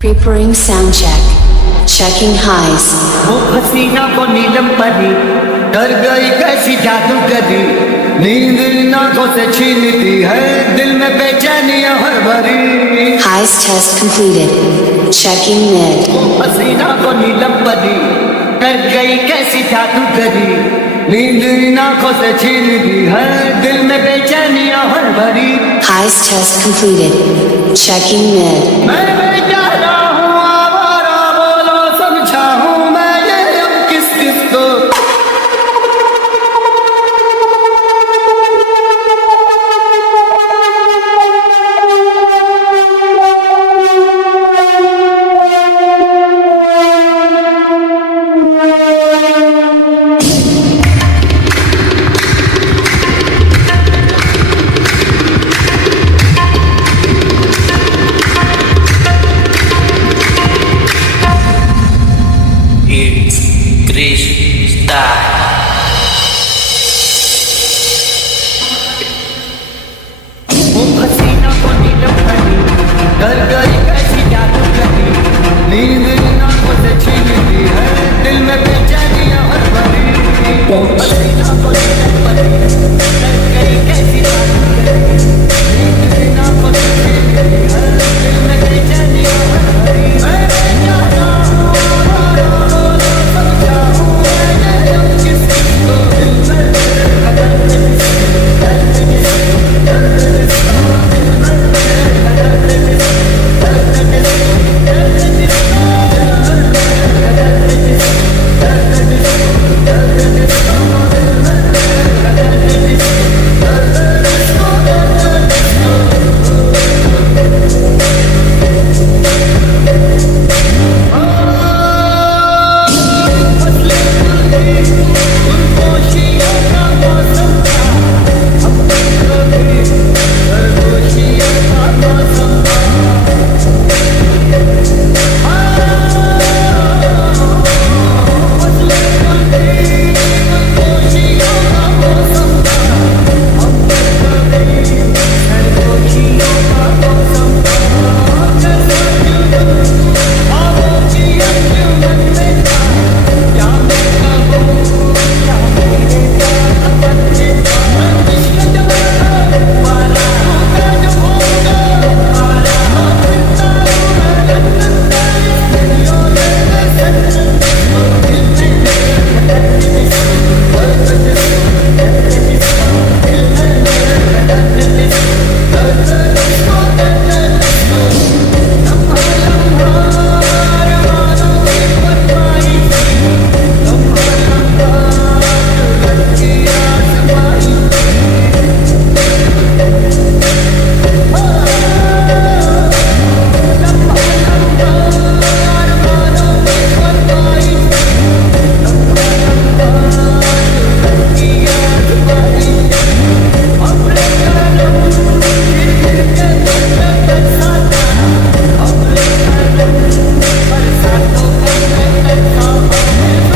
Preparing sound check. Checking highs. वो हसीना को नीलम परी कर गई कैसी जादूगरी, नींद इन आंखों से छीनती है, दिल में बेचैनियां हर भरी। Highs test completed. Checking mid. वो हसीना को नीलम परी कर गई कैसी जादूगरी, नींद इन आंखों से छीनती है, दिल में बेचैनियां हर भरी। Highs test completed. Checking mid. मैं बेचारा हूँ आवारा, बोलो समझाऊँ मैं ये अब किस किस को। It's Chris Style. वो हसीना को नीलम परी कर गई कैसी जादूगरी, नींद इन आंखों से छीनती है, दिल में बेचैनियां हर भरी। वो हसीना को नीलम परी